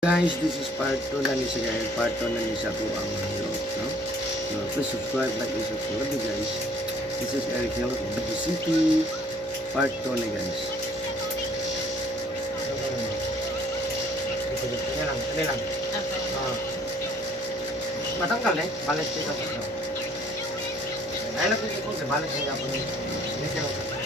Guys, this is part 2 na ni sa guys. Part 2 na ni sa ko ang no? So, please subscribe, like, and subscribe. Love you guys. This is Eric Hill of Baguio City. Part 2 na guys. Ini lang. Matanggal eh, balik kita sa ito. Ay, lang ko sa balik nga po ni. Ini siya.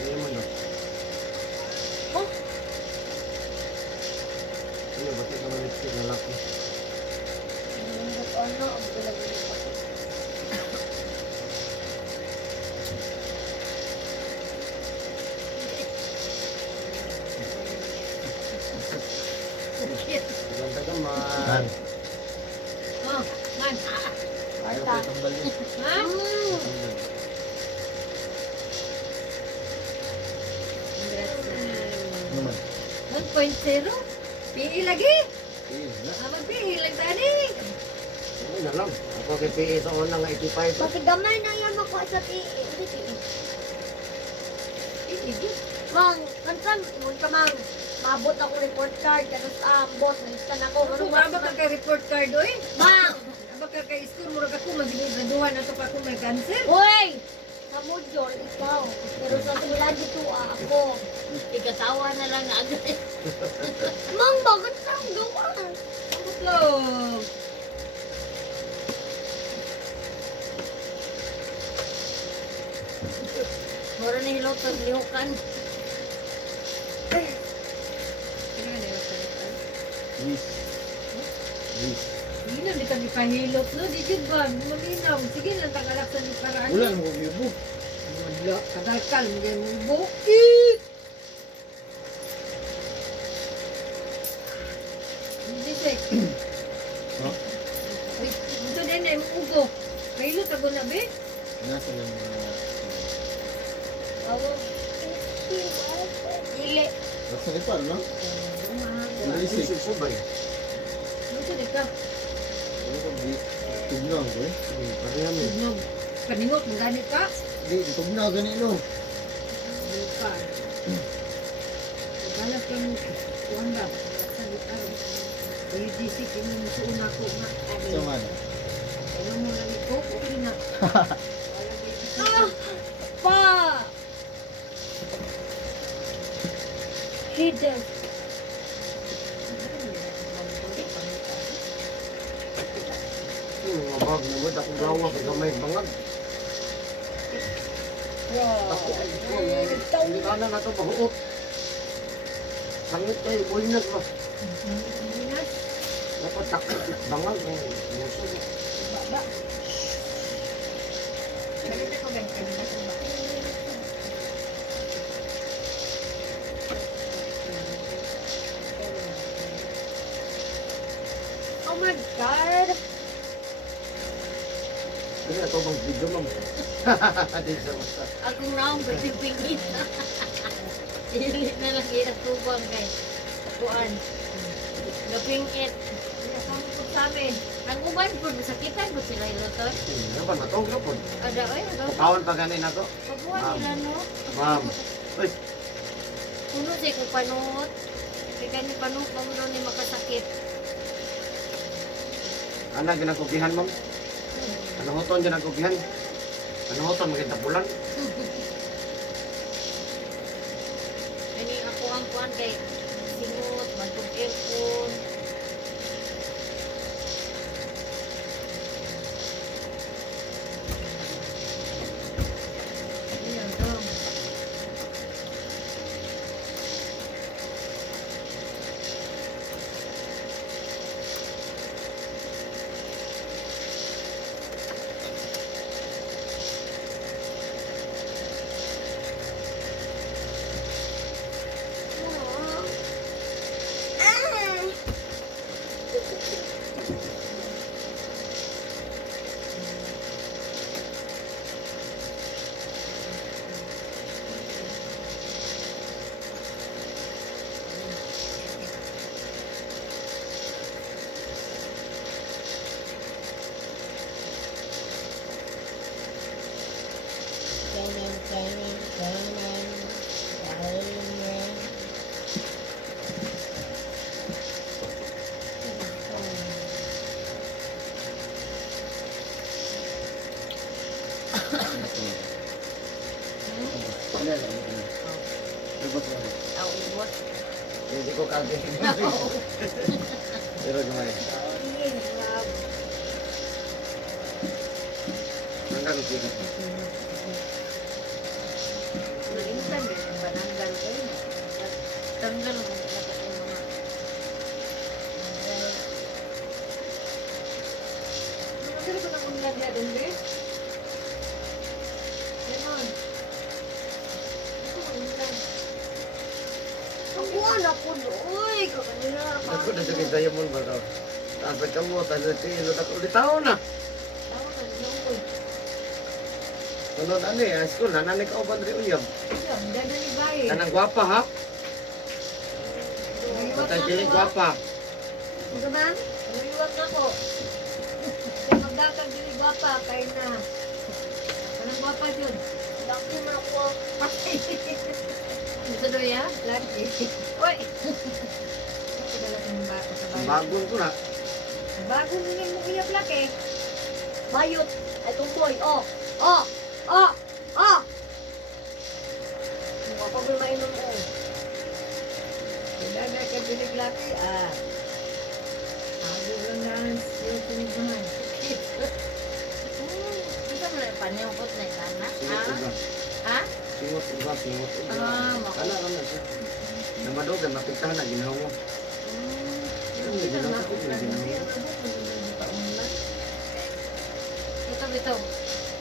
Ini mo no. Oh, Ini bakit naman lipstick na laki. ano, ang lagi ako. Ganda ka man. Oh, man. Ayaw ko tambal yun. Ha? Naman. 1.0? PE lagi? Iya. Naman PE lang tani. Ano na lang. Ako kay PE sa unang 85. Pati gamay na yan ako sa PE. PE. Mang, kansan, mun ka mang. Mabot ako report card. Ganun boss, nalistan ako. Kung ba ka report card oy? Mang! Baka ka school murag ako magiging ato pa kung may cancer. Uy! Kamudyon, ikaw. Pero sa simula dito ako. Ikatawa na lang na agad. Mang, bakit ka ang gawa? Love. Mura na hilot ang lihukan. Yes. Yes. Hindi na di ka nipahilot no, di jud ba malinaw. Sige lang tagalak sa ni paraan. Wala mo gibo. Wala kadalkal mo yan mo bukit. Hindi sek. Ha? Wait, ito din ay ugo. Kahilot ako na be. Nasa lang mga Awo. Dili. Nasa lipar, no? Dali Ito si subay. di ka. Ano ko di tugnaw ko eh. Pareha mo. Tugnog. Paningot mo ganit ka. Di tugnaw gani no. Buka. Balak kang wanda. Sa litar. Ay disi kini musuon ako nga. Sa man. Ano mo lang ito? Okay na. Wala Ah! Pa! Hidden. Mabag na mo akong gawa kay gamay bangag. Ako hindi ka na to bahuot. Sangit kayo bulinag ba? Dapat takot bangag ng muso. Baba. Ganito ko ganito. Oh my God! Kasi ito bang video mo. Di sa basta. Akong naong pagpipingit. Dili na lang iatubang kay kuan. Napingit. Nakapagod sa amin. Nanguban po, sakitan po sila ilotot. Ano ba natong po? Ada, ay, Kawan pa ganin na to. pagbuhan nila, no? Ma'am. Uy, Puno siya kung panuot. Kaya ganyan panuot, bang daw ni makasakit. ana ginakupihan ma'am. Ano hoton ginakupihan? Ano hoton maganda bulan? Ini ako ang kuan kay singot, magpong aircon. Ayan, oh. Ano yan? Lubot lang. Tao ibot. Hindi ko kagay. Pero gumay. Hanggang sikat. Nalinsan din ang bananggal kayo. Tanggal mo na po yung mga. Ano ba nang unlag doon, be? Ganon. Ano ba unlag? Ang anak ko doy. Kakanila Ako na sa diamond ba daw? Tapos ka mo, tapos tilo na ko. Litaw na. Tao ka niyo ko. Sunod ano eh, school na nanay ka uban rin uyab. Yan, ganda ni Baye. Kanang gwapa ha? Patay dili gwapa. Ano ba? Naliwag na ko. Kaya magdakag dili gwapa, kay na. Anong gwapa yun? Laki man ako. Gusto do ya? Lagi. Uy. Kidala ng bata sa bahay. Bagon ko na. Bago nila mo iyaplak eh. Bayot. Ay tumboy. Oh. Oh. Oh. Oh. Mukha pa ba mainom ko? Kidala ka bilig laki, ah. Ako lang na yung tinigahan. Kita mo na paniyokot na yung anak. Singot Ha? uga. Ha? Singot uga, singot uga. Ah, Kala ka na siya. Namadogan, mapiktahan na, ginawa. Ginawa ko, ginawa. Ito bitaw.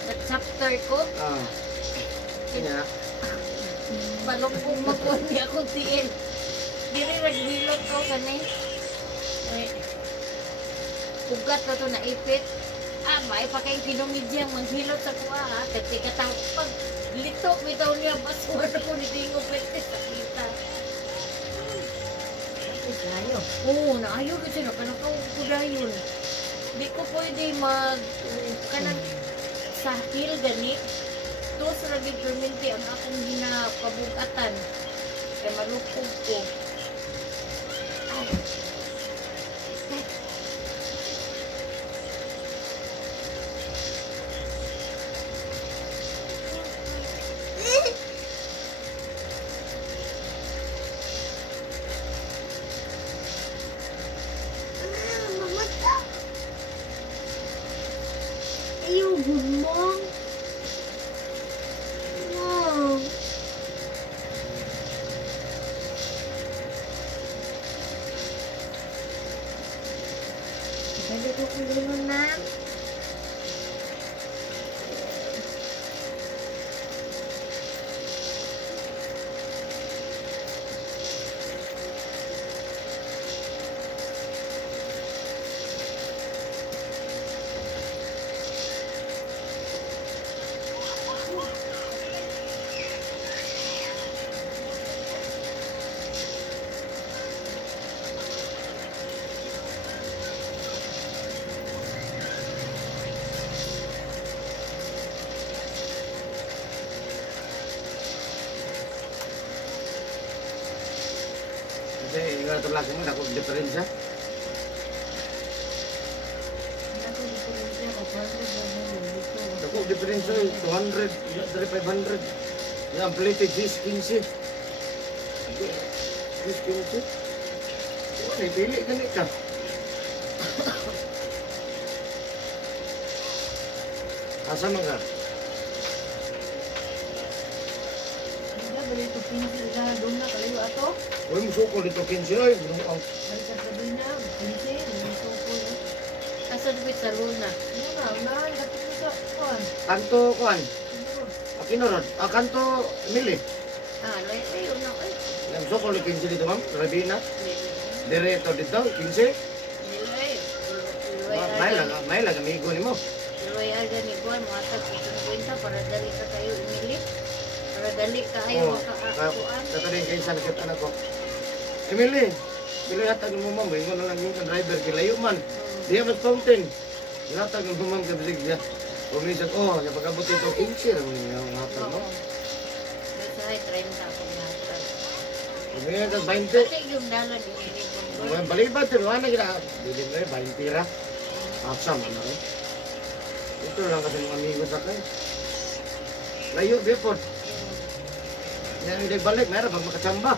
Nag-chapter ko. Ah. Kanya, Balong kong magkuhan niya akong tiil. Diri naghilot ko kani. Ay. Ugat na to naipit. Ah, may pa kayong kinumidyang maghilot sa kuha ha. Kasi katang pag lito bitaw niya basura ko ni Dingo Pwede sa kita. Layo. Oo, naayo kasi na kanakaw ko dayon. Di ko pwede mag kanang sa hill gani. To sa lagi perminti ang akong ginapabugatan. Kaya malupog ko. Ay. Ay. Ayaw, gumang. Wow. Pwede ko kulungan na. kasi nga ito laki mo, nakong diferensya. Ako dito rin siya, kapag dito. Nakong diferensya, 200, dari 500. Yan, plated 15. 15. Ano, pili ganit ka. Asa man ka? Hindi, bali ito pinsil ka doon na, kalayo ato. Uy, musukol dito 15 ay. Ang Bali ka sabi na, pinsil, nito ko yun. Asa dubit sa luna. Ano na, unahan, kapit mo sa kuhan. kanto kuan. Ano? Akinurod. Kanto Emily. Ah, layo na. Ay, Yang musukol dito 15 dito, ma'am. Rabina. nilay. Direto dito 15. May lang amigo ni mo. Luway aga ni Juan, mga tag itong kwenta para dali ka kayo imili. Para dali ka kayo Oh, makaakuan. Dato din kayo sa nakit anak ko. Emily, bilo yatag mo ma'am. Ingo na lang yung driver kay layo man. Diya mas fountain. Yatag mo ma'am kabisig diya. Pumisag, oh, sa pagkabot ito 15 ram yung hatag mo. Sa 30 ako natag. Pumisag 20. Kasi yung dala ni Eri Bondoy. Well, balibad din, wala na gina. Bili mo rin, 20 ra. Apsa man na rin. Ito lang kasi mga amigo sa kayo. Layo bipod. Yang hindi balik, mayroon bang makachamba.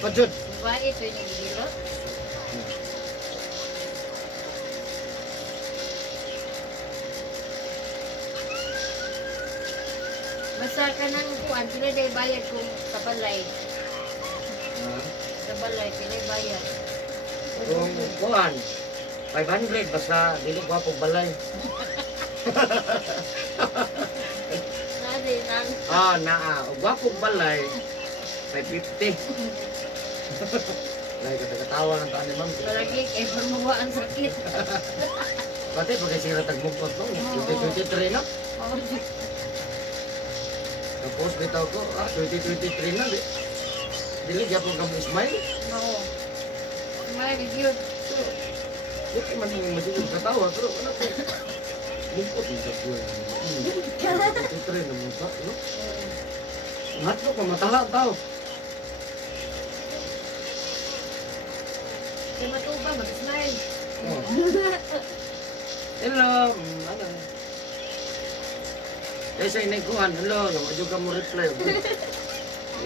Pajud. Babae ito yung nagigilot. Basta ka nang kuan, sila dahil bayad kung sa balay. Sa balay, sila bayad. Kung kuhan, 500 basta dili ko akong balay. Nadi, nang Og akong balay 550. Lagi kata-katawa ng taan ni ma'am. palagi kay formawa ang sakit. Pati pag sira tagmukot no, 2023 na. Oh, Tapos bitaw ko, 2023 na. Dili gyapon ka mo smile. no. May review. So, di man yung masigong katawa, pero wala ko. Mukot yung sabuhay. 2023 na mo sa, no? Hatlo ka, matala tao. Kaya matuba, mag-smile. Oh. Hello, ano? Eh sa inikuhan, hello, wajud ka mo reply.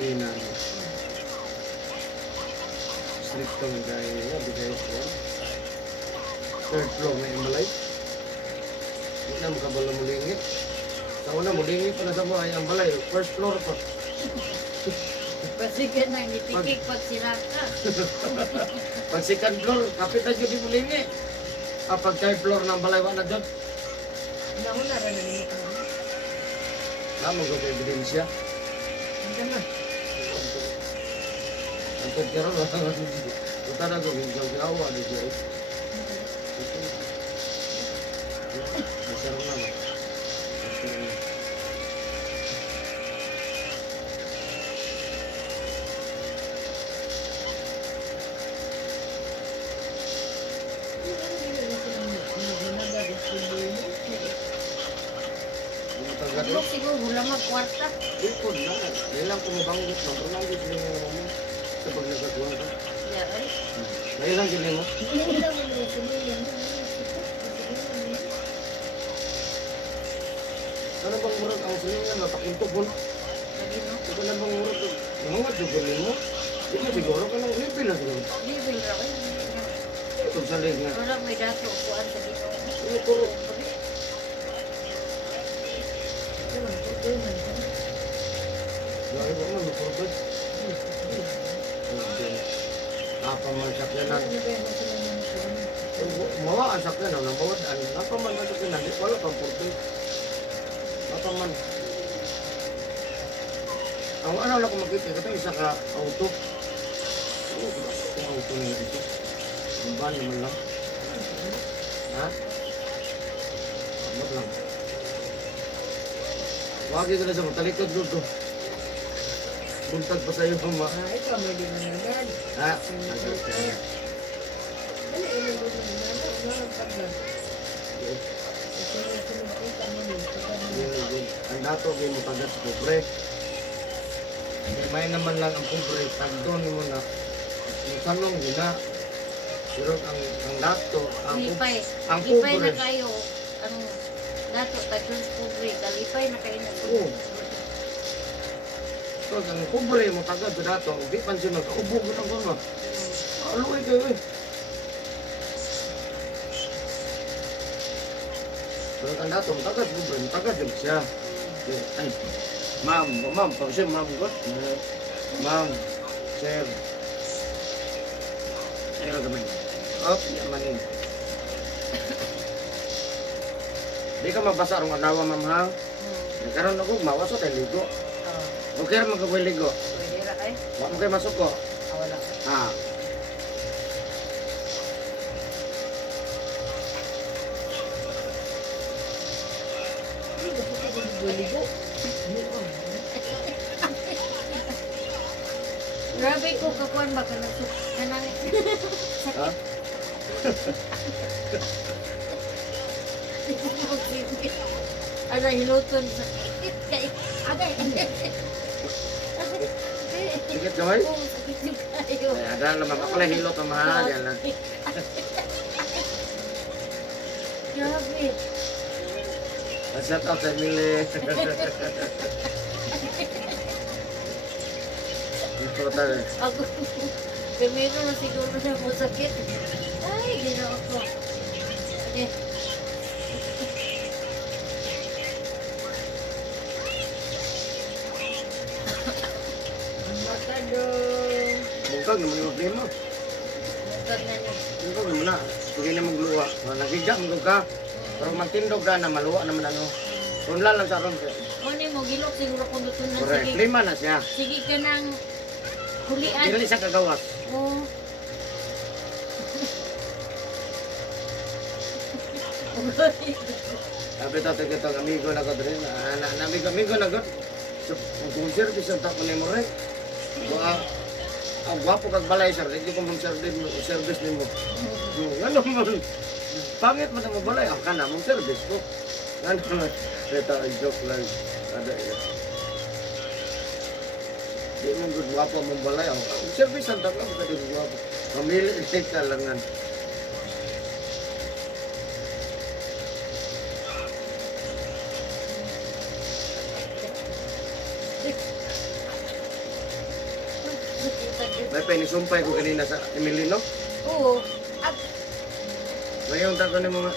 Eh na. Strict ka mo gaya niya, bigay ko. Third floor na yung balay. Hindi na makabala mulingi. Sa una mulingi pa na sa mo ay ang balay. First floor pa. Kasi ka nang itikik pag sila ka. Pag second floor, kapit na dyan yung mulingi. Pag third floor ng balay, wala dyan. Nauna rin na nito. Naman ko sa ebidensya. Hanggang na. Ang pagkira na. Punta na ko, hindi ko ginawa. Masarap naman. Masarap na. Yung tagat Paglo siguro, wala magkwarta. Ipod na. Kailang kumabanggit na. Pernanggit sila nga naman mo. Sa pag nagkatuwa ka. Ya, ay. Kailang gini mo. Hindi lang mo yung sumilyan. Ano bang murag ang silingan na pakintubon? Lagi no? Ito na bang murag? Mga jugalin mo. Di mo siguro ka nang lipi na siguro. Libil ra. Ito sa lig nga. Wala may dato upuan sa dito. Ano puro? Dari ba man mapurod? Apa man sakyanan? Mawa ang sakyanan. Namawad ang apa man ang sakyanan. Di wala pang purod. Apa man. Ang ano lang ko makita. Ito isa ka auto. Oo, yung auto nila ito. Ang van naman lang. Ha? Amot lang. Wagi ko na sa matalikod ko. Buntag pa sa'yo ma. Ikaw may di man agad. Ha? Ano ilan doon na nana? Ano paglag? Sunod-sunod kita mo yun. Ang dato kayo mo tagat sa pobre. May naman lang ang pobre. Tagdon mo na. Yung sanong gina. Pero ang dato, ang Lipay. ang Lipay na pobre. kayo. Ang dato, taglong pobre. Kalipay na kayo na. Oo. So, ang pobre mo tagat sa dato. Di pansin na. Ubog ko ng gano'n. Aluay kayo eh. Pero ang dato, matagat pobre. Matagat yun siya. Ay, ma'am, pag siya ma'am ko. Ma'am, sir. Pero gamay. Up, yaman yun. Di ka mabasa rong anawa, ma'am ha? Nagkaroon ako, mawaso tayo ligo. Okay ra magkakoy ligo. Pwede ra ay. Wa mo kay masok ko. Wala. Ha. Ligo. Grabe ko kakuan ba kanang kanang Ha? Ano hiluton sa kay agay. Sikit gamay? Oo, sakit yung kayo. Ay, ada naman ako lang hilot ang mahal. Yan lang. Grabe. Shout out sa Emily. Ito tayo. Ako, primero na siguro na mo sakit. Ay, ginawa ko. Okay. Makadong. Bungkag naman yung problema. Bukag na niyo. Bungkag naman na. Sige na magluwa. Nagiga mo ka. Pero magtindog ka na maluwa naman ano. Tunla lang sa ron. Ano mo, gilok siguro kung dutunan. Correct. Sige, Lima na siya. sige ka ng hulian. Dili siya kagawas. Oh. Sabi tayo kitang amigo na ko rin. Amigo na ko. So, kung service ang tapo ni mo rin. Ang gwapo kag balay sir. Hindi ko mong service ni mo. Ano mo? Pangit mo na mo balay. Ang kana mong service ko. Ano mo? Ito ay joke lang. Ada yun. Di mo good gwapo mong balay. Ang service ang tapo. Ang gwapo. Mamili ka lang nga. May pinisumpay ko kanina sa Emilino. Oo. At Ngayon tako ni mga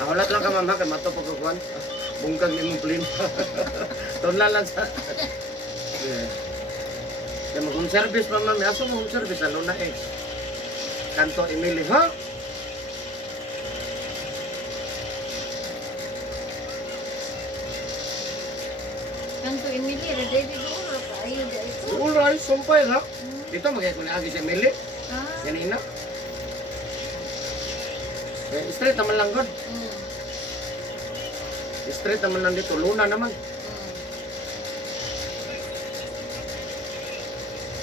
aholat lang ka ma'am ha, kay mato pa ko kuan. Bungkag ni mong plin. Tunla lang sa. Yeah. Kaya mag-home service pa ma'am, aso mo home service ano na eh. Kanto Emily ha? kanto Emily, ready siguro ka. Ayun, dito. Ulay, sumpay ha. Dito magay ko ni agi si Emily. Ah. Kanina. Eh, straight naman lang god. Mm. Straight naman lang dito, luna naman.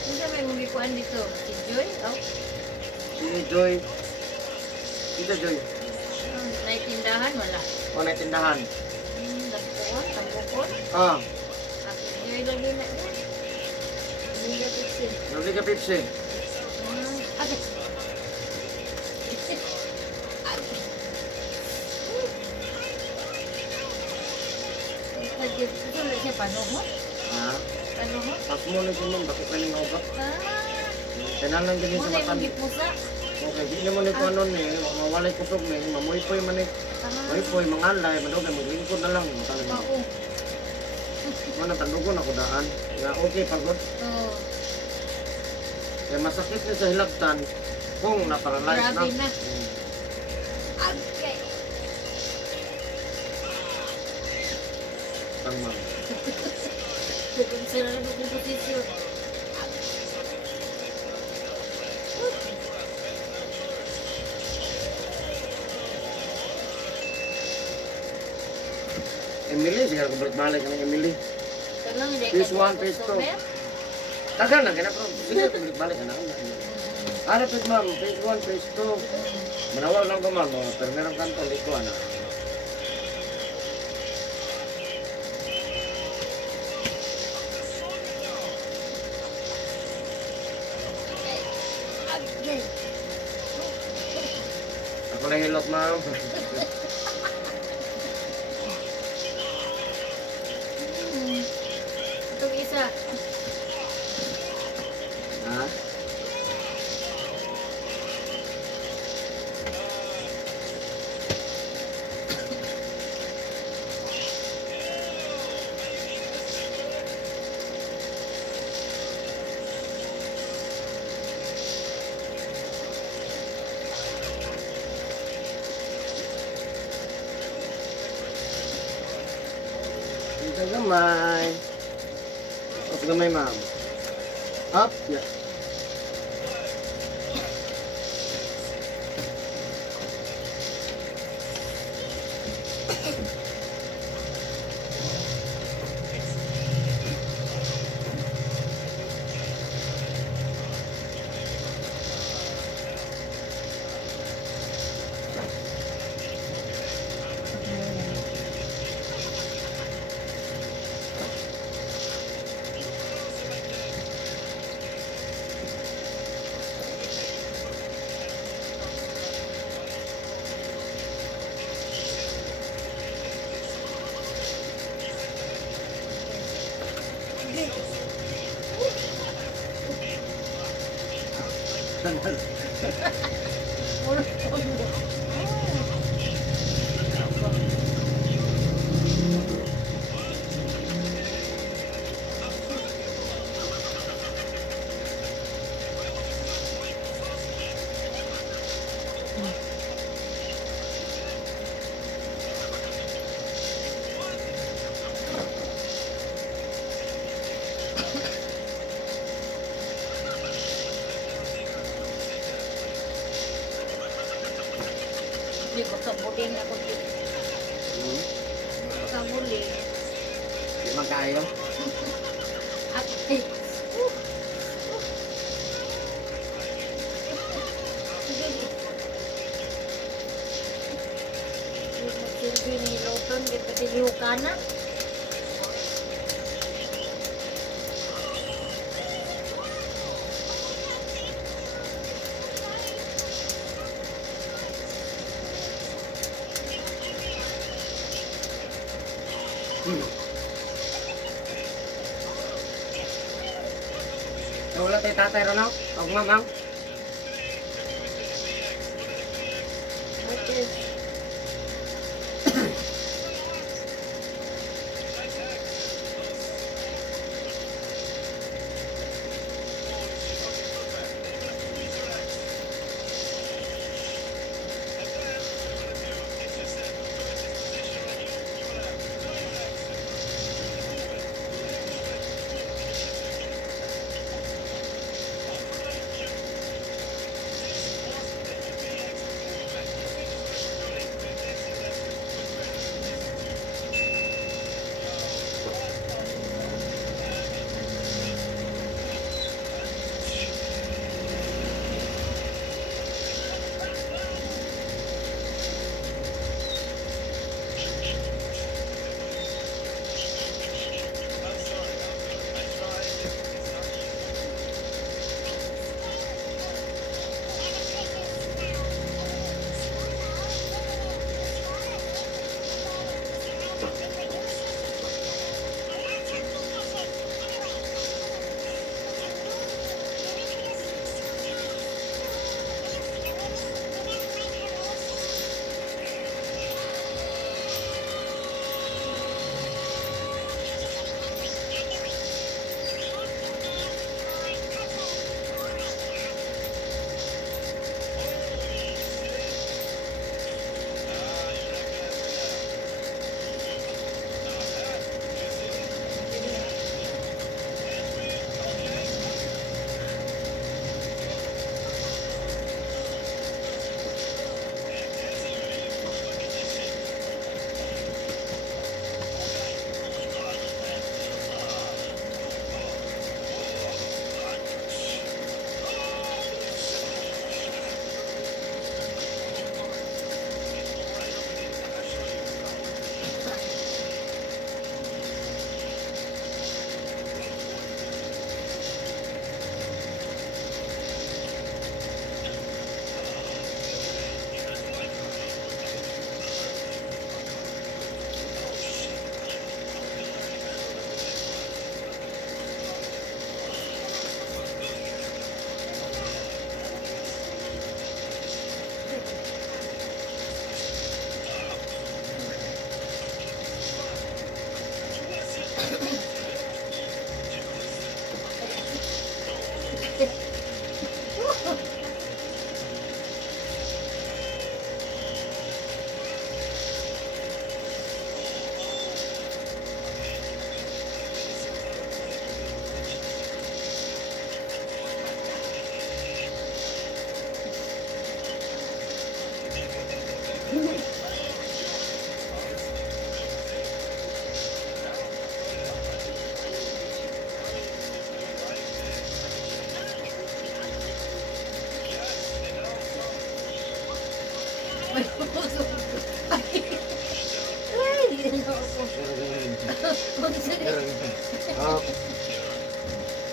Ano sa may mumikuan dito? Si Joy? Oh. Si Joy. Ito Joy. Naitindahan, wala. O na tindahan. Nagpuan, tambukon. Ah, At Joy lagi na yan. Hindi ka pixin. nabili ka Pepsi. Ate. Ito na siya panuhot. Ha? Panuhot. Pas mo na siya ma'am, bakit pa ning ogat? Ah. Kailangan din sa Muna matan. yung gipusa. Okay, di naman ito ano ni, mawalay kusog ni, mamuipoy man ni. Mamuipoy, mangalay, manugay, maglingkod na lang. Matangin mo. Oo. Mana tandugon ako daan. Nga okay, pagod. Oo. Kaya masakit niya sa hilabtan kung naparalyze na. Grabe na. Okay. Tang ma'am. Kung sila na yung posisyon. Emily, sige ako balik-balik ng Emily. Kailang hindi ka Phase one, gusto, phase two. Mer. Tagal na, kaya po. Sige ako balik-balik na. Ano po ma'am, phase 1, phase 2. Manawag lang ko ma'am, pero meron kanto, liko na. Okay. Ako na hilot ma'am. Itong isa. Ha? Ito gamay. Ito gamay ma'am. Up, yeah. man. Murag tondo. Hindi ko sabutin ako dito. Sabuli. Di man kayo. At eh. Sige. Yung magsilbi ni Loton, di pati liuka na. Wala tayo tatay ron ako. Pag mamang. Okay.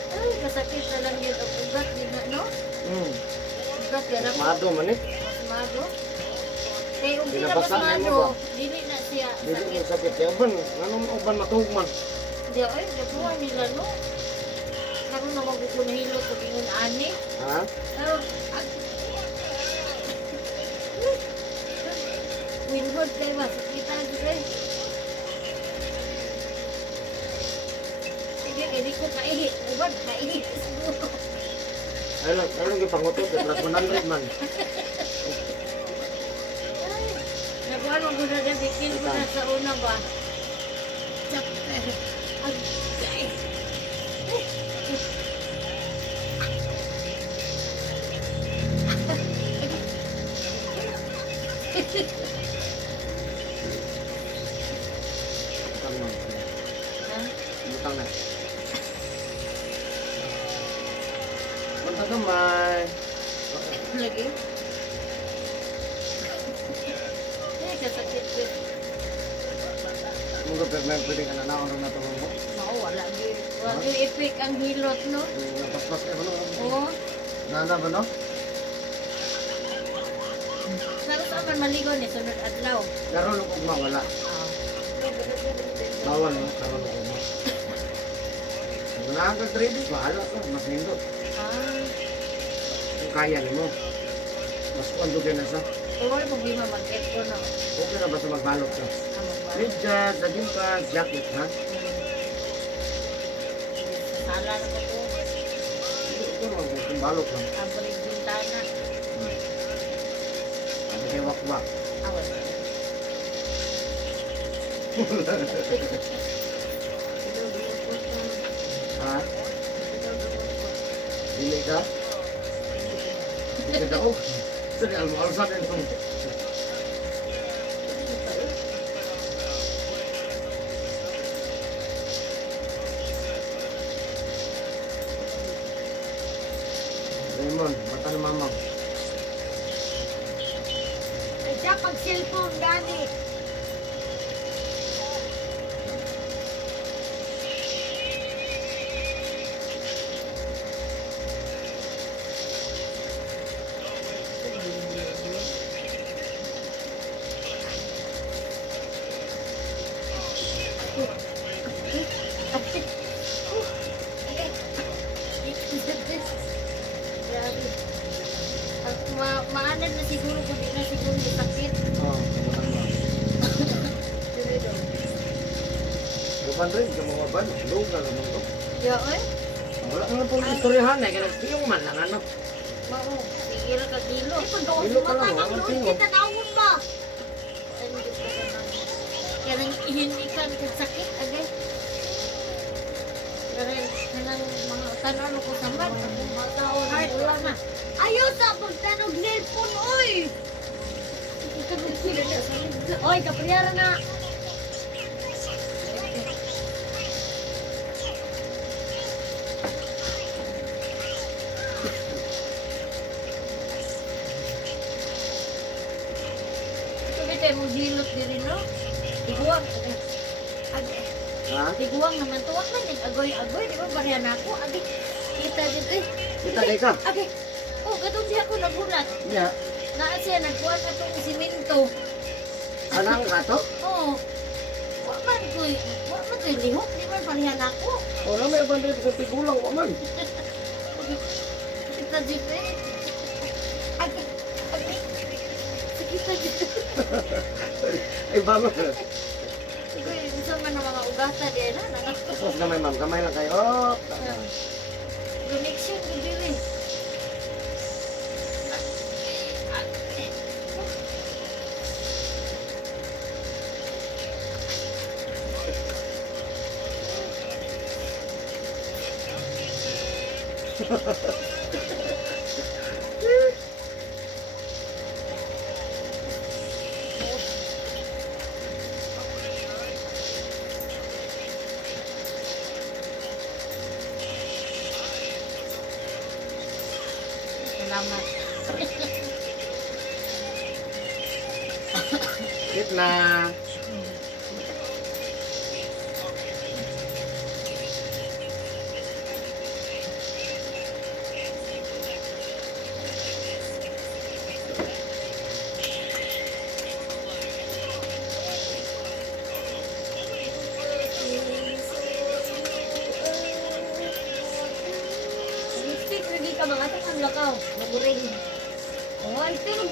Ay, kasakit na lang yun ang ugat nila, no? Ugat yan ako. Mado man eh. Masmado. Kaya yung Binabasa na mo pinabasmado, ba? dili na siya Dili sakit. mo sakit. Kaya ban, anong uban matugman? Di ay, nabuhan nila, no? karon na magkukunahilot kung ingon ani. Ha? Pero, winhood kayo ba? Sakita dito eh. Sige, hindi ko kaihi. Ubad, kaihi siguro. Ay lang yung pangutot. Plus 100 man. Nakuha mo guna na bikin ko na sa una ba? Chapter. Agay. Butang na. Ha? Butang na. Punta gamay. Lagi? Eh, kasakit ko. Munggo pero may pwedeng ananaon na ito mo. Mao, wala di. Wala di epic ang hilot, no? Pas-pas kayo no? Oo. Nana ba no? Pero sa man maligo ni sunod adlaw. Karon ang ugma wala. Ah. Bawal no? Karon ang ugma. Kung nakaka 3 days, bahala ka. Mas nindot. Ah. Kung kaya ni mo. Mas kuando ka na sa. Oo, problema mag-eto no. Okay na ba sa magbalot ka? Amo ba? Medyas, daging pants, jacket ha? Sala na ko po. Ito naman kung balot lang. Ang balik bintana. Ano kayo wak-wak? Awal. Ha? Dili ka? Hindi ka daw. Sorry, almusal din itong. Raymond, mata na mamang. Ay, siya pag cellphone, Dani. Grabe. Maanad na siguro kung di na siguro may sakit. Oo, mata na mamang. Dire daw. Bukan rin, ka mga ban. Low ka naman to. Ya, oy. Wala nga pong istoryahan eh. Kaya piyong man lang ano. Mao, sigil ka kilo. Kilo ka lang, walang tingog. Tanawon ba? Ano gusto ka nang kaya ihinikan kung sakit agay. Kaya kanang mga tanan ko sa mat, akong mga tao na wala na. Ayaw sa pagtanog nelpon, oy! Oy, kapriyara na! Ito ba tayo mong hilot din no? Tiguang. Agay. Ha? Tiguang naman. Tuwag man yung agoy-agoy. Di ba barihan ako? Agay. Kita dito eh. Kita kay ka. Agay. Oh, katong siya ako nagulat. Ya. Naa siya, nagkuhan na itong simento. Anang rato? Oo. Wala man ko'y lihok. Di ba barihan ako? O na may bandit sa tigulang ko man. Kita dito eh. Agay. Agay. Kita dito. Ay bama. Agay, isa man ang mga ugata din na. Nangato. Sos gamay ma'am, gamay lang kayo. Oh. Connection ko din eh. Salamat. Hit na.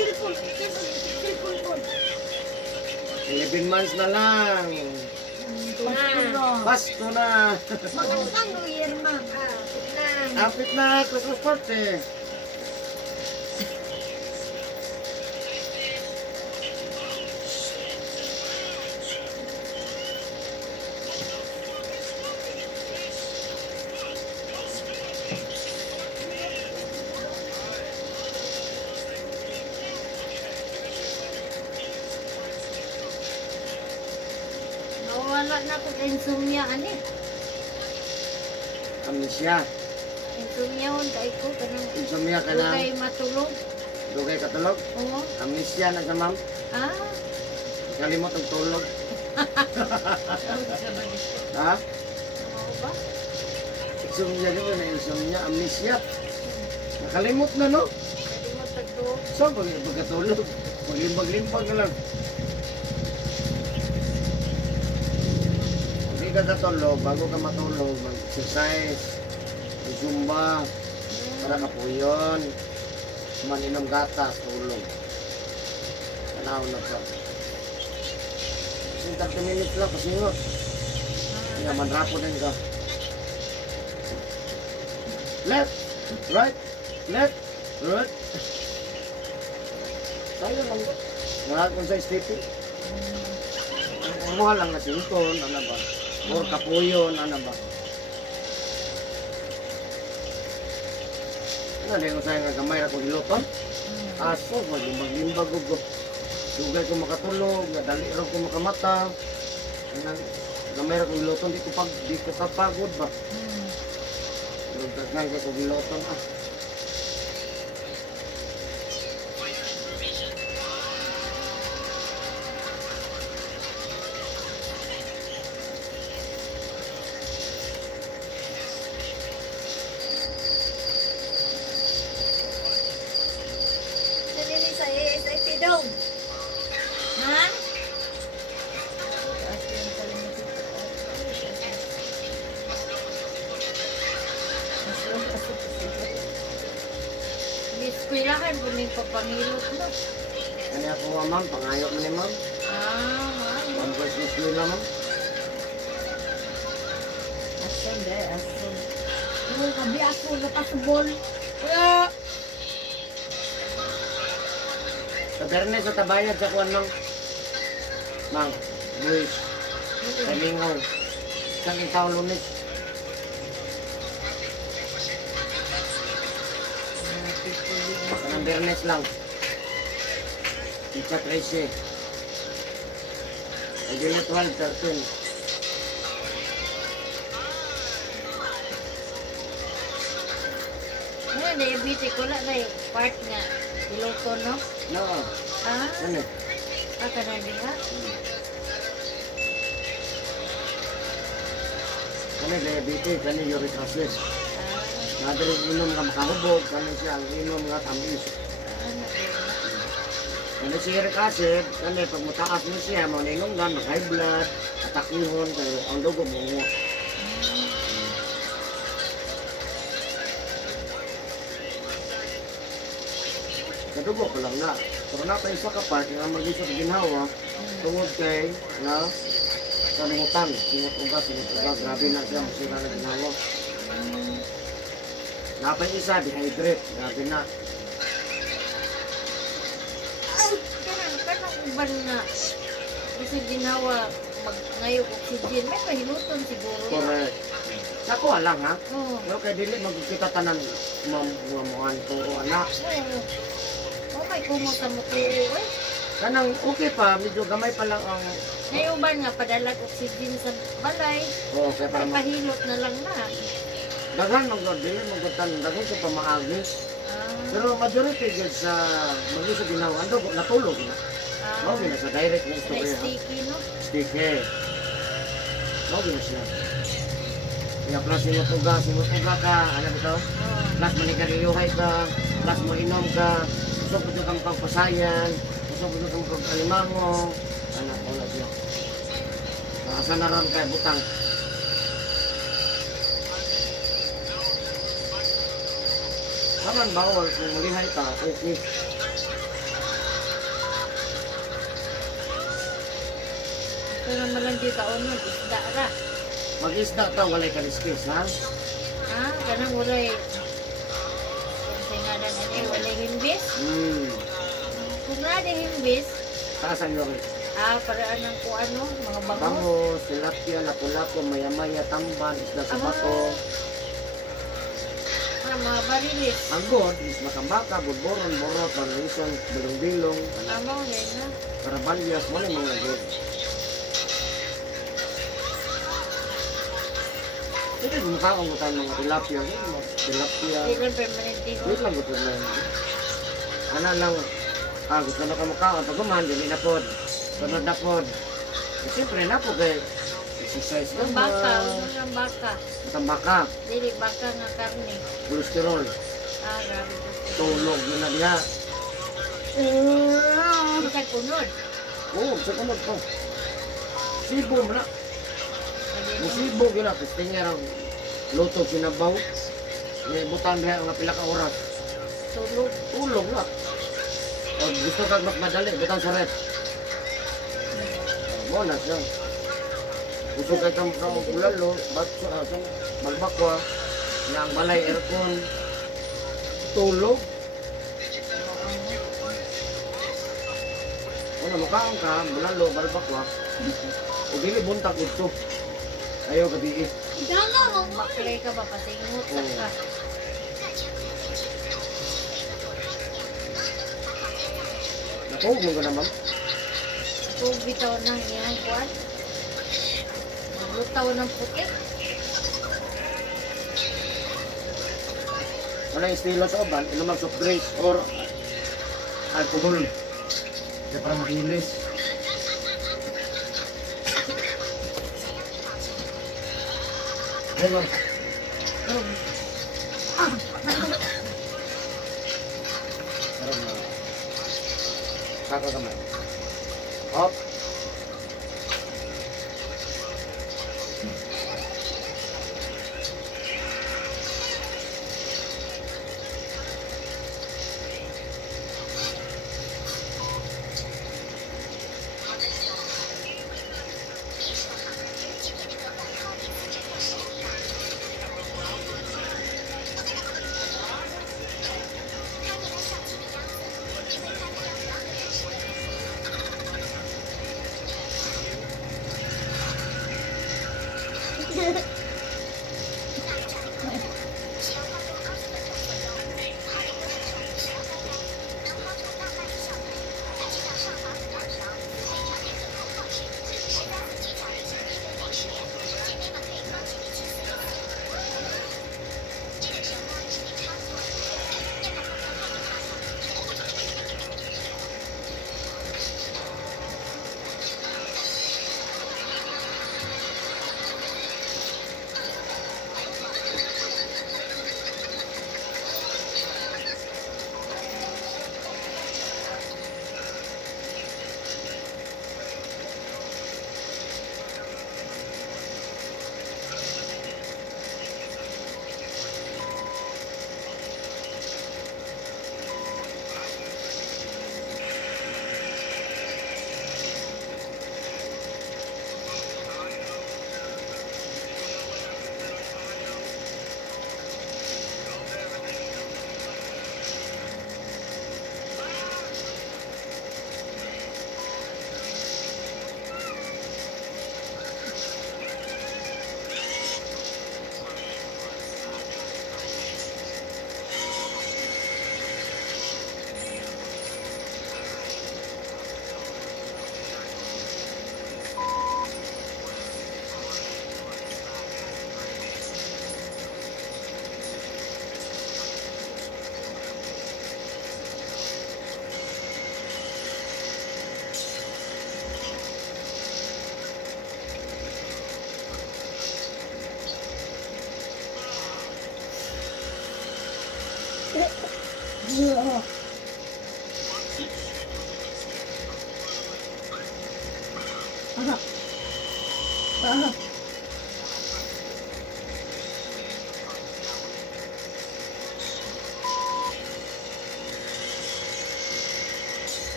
cellphone, cellphone ko. 11 months na lang. Pasko na. Pasko na. Magandang New Year, ma'am. Apit na Christmas party. Nawala na ako sa insomnia, ani. Amnesia. Insomnia hon kay ko kanang Insomnia ka na. dugay matulog. Dugay katulog. Oo. Amnesia na sa ma'am. Ah. Kalimot ang tulog. Ha? Mao ba? Insomnia din na insomnia. Amnesia. Nakalimot na no? Pwede mo tagdo. So, pagkatulog. Maglimbag-limbag na lang. Hindi ka katulog, bago ka matulog, mag-exercise, mag-zumba, para kapuyon, maninom gatas, tulog. Tanaw na ka. 30 minutes lang, pasingot. Kaya manrapo din ka. Left, right, left, right. Tayo lang ba? Mahal kung sa stepping. Umuha lang na sinton, ano ba? Or kapuyon, ano ba? Ano din ko sa'yo nga gamay ra ko hiloton? Aso, maglimbag-limbag ko. Sugay ko makatulog, nadali rin ko makamata. Gamay ra ko hiloton, di ko kapagod ba? Dagdag ko hiloton ah. Dali sa SIP daw. Ha? Niskwirahan po ning papangilot mo. Ano ako ma'am, pangayo mo ni ma'am? Ah, Ma'am, Christmas nila ma'am. Asan dahil, asan. Oh, kabi ako, napasubol. Sa Bernes, sa tabayad sa kuwan ma'am. Ma'am, Luis, sa Lingaw. Isang taong Lunes. Sa Bernes lang. Pizza 13. Ay, dili 12, 13. ano, diabetes ko lang na part nga. Piloto, no? No, Ah, ano? ka na din ha? Kani diabetes, kani uric acid. Ah, Nadali inom ka makahubog, kani siya ang inom nga tamis. ano din. Kani si uric acid, kani pag mataas mo siya, maninunggan, mag-high blood, atakihon, kaya ang dugo mo mo. Kadugo pa lang na. Pero na pa isa ka part nga mag-isa sa ginhawa, tungod kay na kalimutan, singot uga, grabe na siya, masira na ginhawa. Napay isa, dehydrate, grabe na. Kanang uban na. Kasi ginawa, ngayong oxygen, may pahiluton siguro. Correct. Sa ko lang ha, Oo. pero kay dili magkita tanan mamuhan ko o anak. Oo. Oh, may kumot sa mukha. Kanang okay pa, medyo gamay pa lang ang Ngayong uban nga, padalag oxygen sa balay. okay para May pahilot na lang na. daghan dili magkutan daghan sa pamaagi. Ah, Pero majority gid sa mag-isa ginawa ando natulog na. Mao ah, gina sa direct na na istorya. sticky, no? Sticky. Mao gina siya. Kaya plus sinut-uga ka, ano bitaw? Oo. Plus manigarilyohay ka, plus mo inom ka, gusto po kang pagpasayan, gusto po kang pag-alimango, ano, wala siya. Asa na ron kay butang. Kaman bawal kung malihay ka, okay. Ito naman lang dito kaunod, isda ra. Mag-isda ta, walay kaliskis, ha? Ah, kanang walay. Kasi nga na walay himbis. Kung na di himbis, Tasan nyo rin. paraan ng kung ano, mga bangus. Bangus, tilapia, lapu-lapu, maya-maya, tamban, isda sa bato. Mga barilis. Ang good is makambaka, budboron, borot, paralison, bilong-bilong, Tama ko yan na. karabalyas, wala yung mga good. Sige, gumukha kong tayo mga tilapia. Tilapia. Hindi lang permanente ho. Wait lang gusto na yun. Ano lang, gusto na kamukhaan. Pag gumahan, dili na pod. Sunod na pod. Siyempre na po kay exercise Ang naman. baka, unang ng baka. Matang baka, Dili baka nga karne. kolesterol, Grabe ko. tulog yun na diya. Isang kunod. Oo, sa kumod ko. Sibo mo na. Sabi mo, Musibo yun na. Tapos tingnan ang luto sinabaw. May butang diya nga pila ka oras. tulog. Tulog na. O gusto kang magmadali, butang sa rep. Mo na siya. Gusto kay kang bulalo, magbakwa, na ang balay aircon, tulog. Ano, mukhaang ka, bulalo, balbakwa, o dili buntag ito. Ayaw ka di Maklay ka ba? Patingot ka Oo. ka. Natulog mo ka naman. Kung bitaw ng iyang kuwan. Maglutaw ng puti. Ano yung estilo sa uban, inuman soft drinks or alcohol. Kaya para makilis. Ayun, Pero na, kakakamay. Hop.